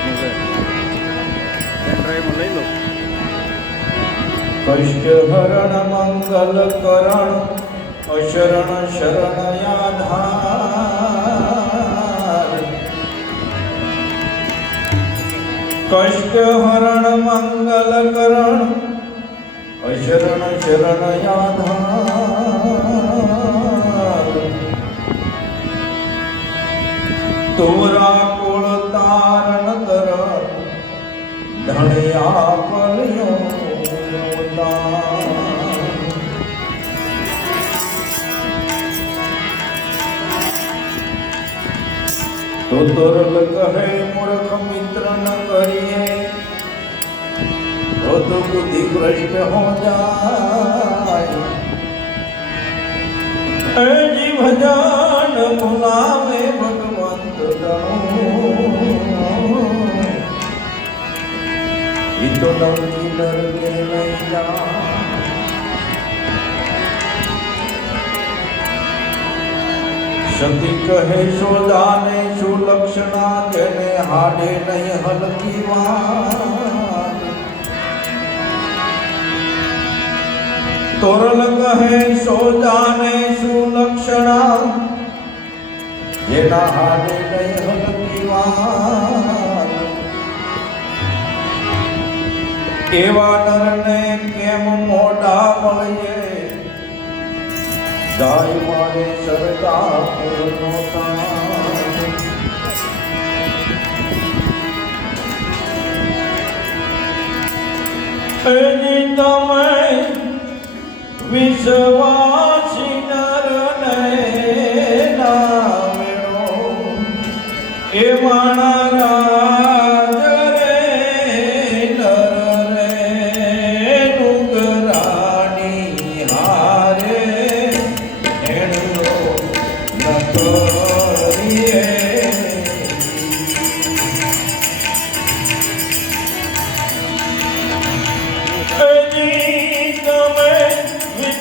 રીતનું છે ડ્રાઈવમાં લઈ લો કષ્ટહરણ મંગલ કરણ અશરણ શરણ યાધાર કષ્ટહરણ મંગલ કરણ અશરણ શરણ તો તોરલ કહે, મૂર્ખ મિત્ર ન કરીએ. તો તો બુદ્ધિ ભ્રષ્ટ હો જાય. જીવ જાન, ભુલાવે ભગવંત તો નવ કિલર કે નહીં જા સતી કહે શોધાને શું લક્ષણા જેને હાડે નહીં હલકી વાત તોરલ કહે શોધાને શું લક્ષણા જેના હાડે નહીં હલકી વાત એવા નરને કેમ મોઢા મળીએ ગાય મારે સરતા પૂર્ણતા એની તમે વિશ્વાસી નામેણો એ માણા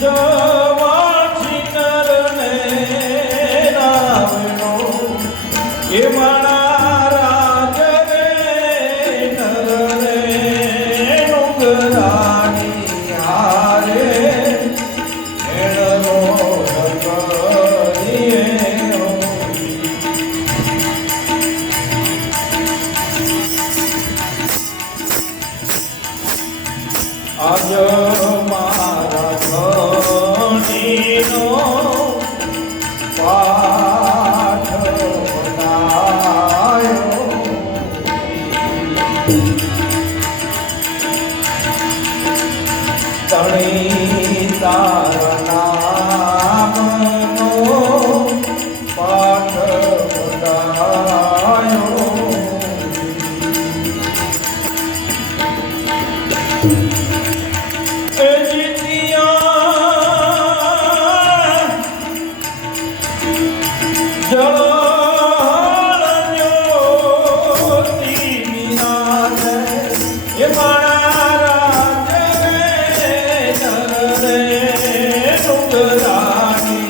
વિશ્વાસી તમે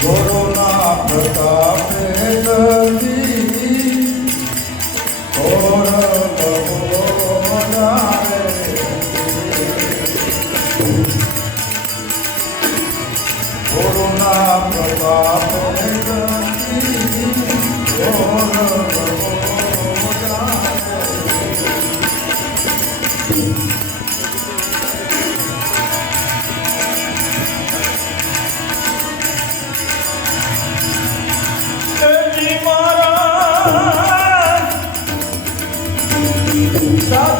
કોરોના પ્રતાપે ગંદી કોર કોરોના પ્રતાપ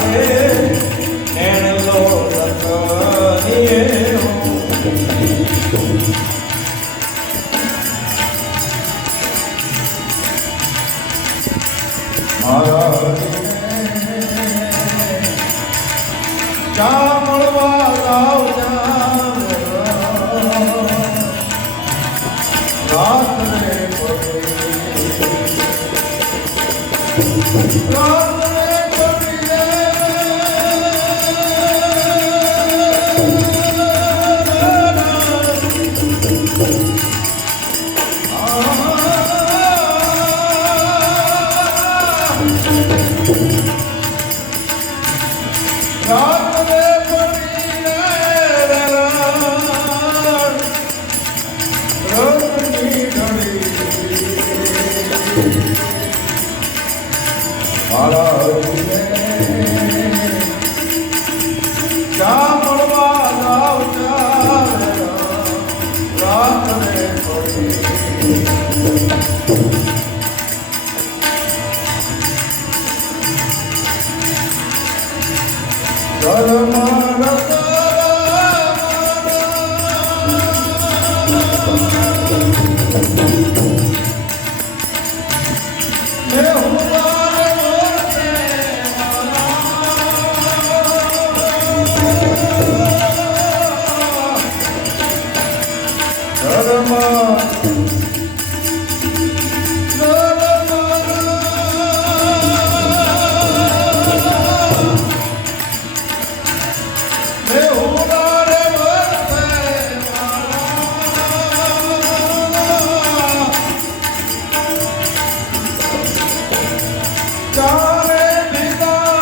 yeah. Follow.